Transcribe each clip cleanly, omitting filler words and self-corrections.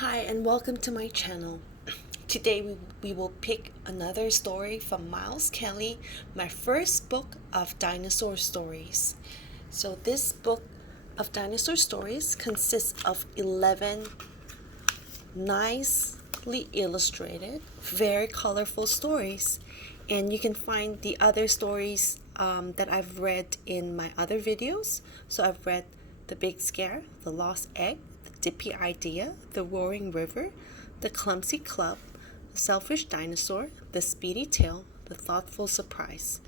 Hi and welcome to my channel. Today we will pick another story from Miles Kelly, my first book of dinosaur stories. So this book of dinosaur stories consists of 11 nicely illustrated, very colorful stories. And you can find the other stories that I've read in my other videos. So I've read The Big Scare, The Lost Egg, The Dippy Idea, The Roaring River, The Clumsy Club, The Selfish Dinosaur, The Speedy Tail, The Thoughtful Surprise.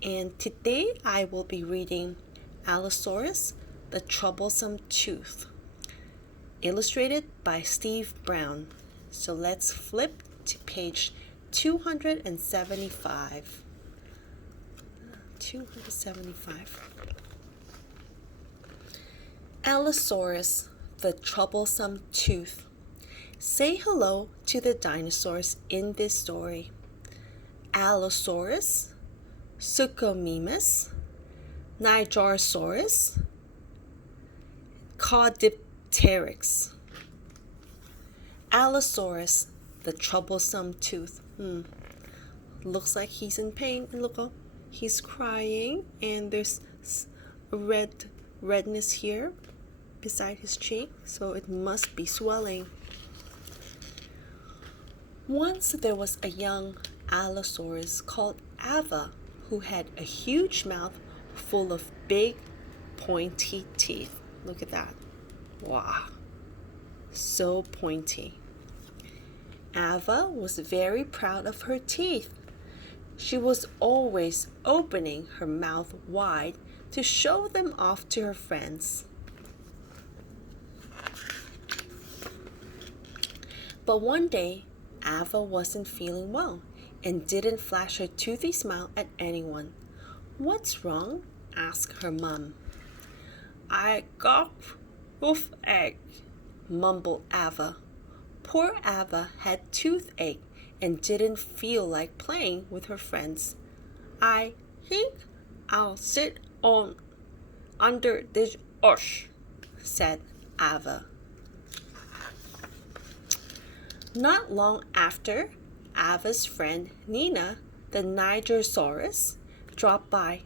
And today I will be reading Allosaurus The Troublesome Tooth, illustrated by Steve Brown. So let's flip to page 275. 275. Allosaurus the Troublesome Tooth. Say hello to the dinosaurs in this story. Allosaurus, Suchomimus, Nigersaurus, Caudipteryx. Allosaurus the Troublesome Tooth. Looks like he's in pain. And look, he's crying, and there's a redness here beside his cheek, so it must be swelling. Once there was a young Allosaurus called Ava who had a huge mouth full of big, pointy teeth. Look at that. Wow. So pointy. Ava was very proud of her teeth. She was always opening her mouth wide to show them off to her friends. But one day, Ava wasn't feeling well and didn't flash her toothy smile at anyone. "What's wrong?" asked her mom. "I got toothache," mumbled Ava. Poor Ava had toothache and didn't feel like playing with her friends. "I think I'll sit under this bush," said Ava. Not long after, Ava's friend Nina, the Nigersaurus, dropped by.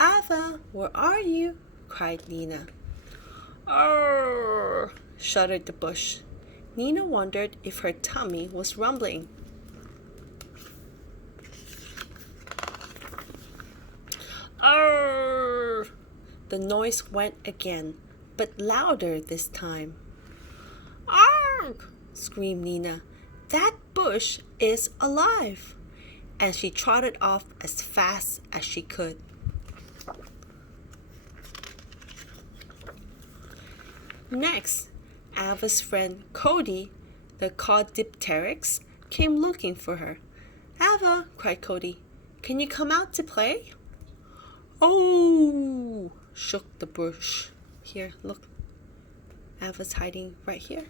"Ava, where are you?" cried Nina. "Arr!" shuddered the bush. Nina wondered if her tummy was rumbling. "Arr!" The noise went again, but louder this time. "Arg!" screamed Nina. "That bush is alive!" And she trotted off as fast as she could. Next, Ava's friend Cody, the Caudipteryx, came looking for her. "Ava," cried Cody, "can you come out to play?" "Oh!" shook the bush. Here, look. Ava's hiding right here.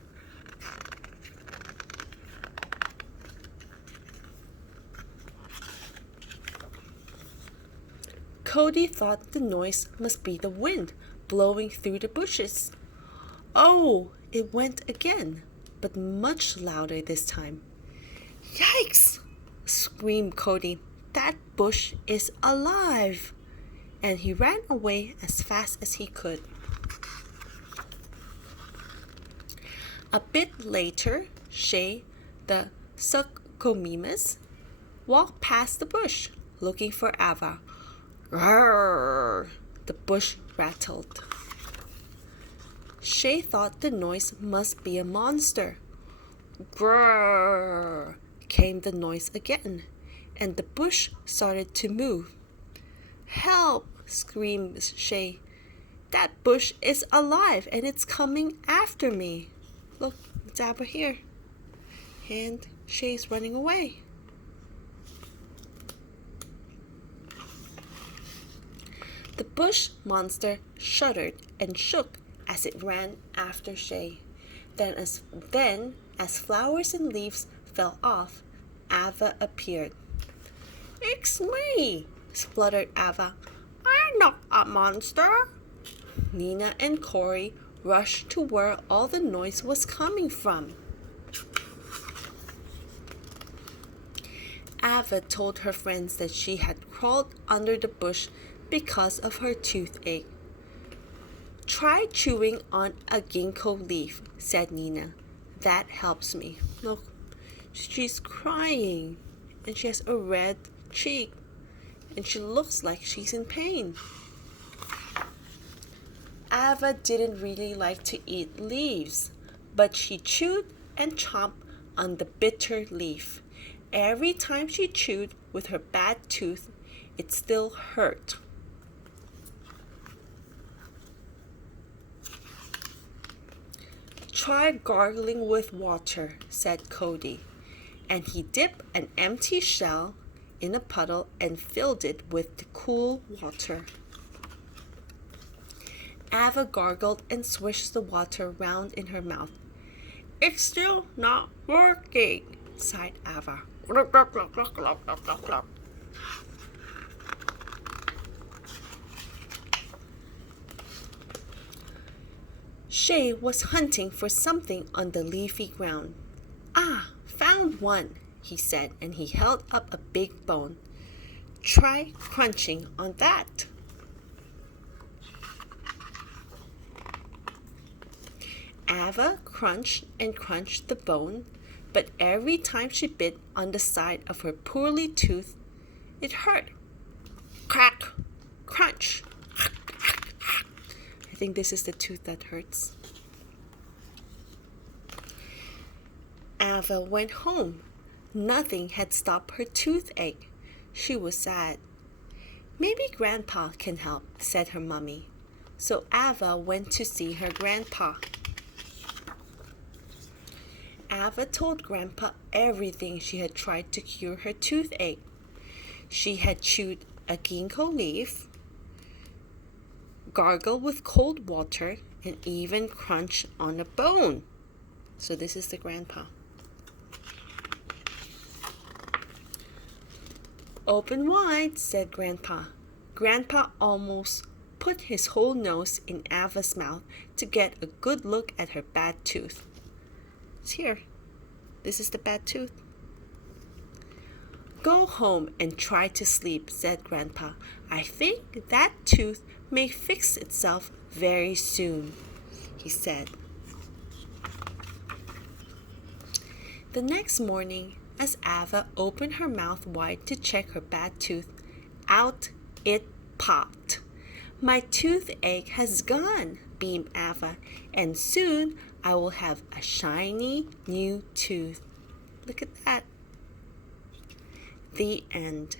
Cody thought the noise must be the wind blowing through the bushes. Oh, it went again, but much louder this time. "Yikes!" screamed Cody. "That bush is alive!" And he ran away as fast as he could. A bit later, Shay, the Suchomimus, walked past the bush, looking for Ava. "Grrr!" the bush rattled. Shay thought the noise must be a monster. "Grrr!" came the noise again, and the bush started to move. "Help!" screamed Shay. "That bush is alive and it's coming after me." Look, it's Ava here. And Shay's running away. The bush monster shuddered and shook as it ran after Shay. Then as flowers and leaves fell off, Ava appeared. "It's me!" spluttered Ava. "I'm not a monster." Nina and Corey rushed to where all the noise was coming from. Ava told her friends that she had crawled under the bush because of her toothache. "Try chewing on a ginkgo leaf," said Nina. "That helps me." Look, she's crying and she has a red cheek and she looks like she's in pain. Ava didn't really like to eat leaves, but she chewed and chomped on the bitter leaf. Every time she chewed with her bad tooth, it still hurt. "Try gargling with water," said Cody, and he dipped an empty shell in a puddle and filled it with the cool water. Ava gargled and swished the water round in her mouth. "It's still not working," sighed Ava. Shay was hunting for something on the leafy ground. "Ah, found one," he said, and he held up a big bone. "Try crunching on that." Ava crunched and crunched the bone, but every time she bit on the side of her poorly tooth, it hurt. Crack, crunch. I think this is the tooth that hurts. Ava went home. Nothing had stopped her toothache. She was sad. "Maybe Grandpa can help," said her mummy. So Ava went to see her grandpa. Ava told Grandpa everything she had tried to cure her toothache. She had chewed a ginkgo leaf, gargled with cold water, and even crunched on a bone. So this is the grandpa. "Open wide," said Grandpa. Grandpa almost put his whole nose in Ava's mouth to get a good look at her bad tooth. It's here. This is the bad tooth. "Go home and try to sleep," said Grandpa. "I think that tooth may fix itself very soon," he said. The next morning, as Ava opened her mouth wide to check her bad tooth, out it popped. "My toothache has gone," beamed Ava, "and soon I will have a shiny new tooth." Look at that. The end.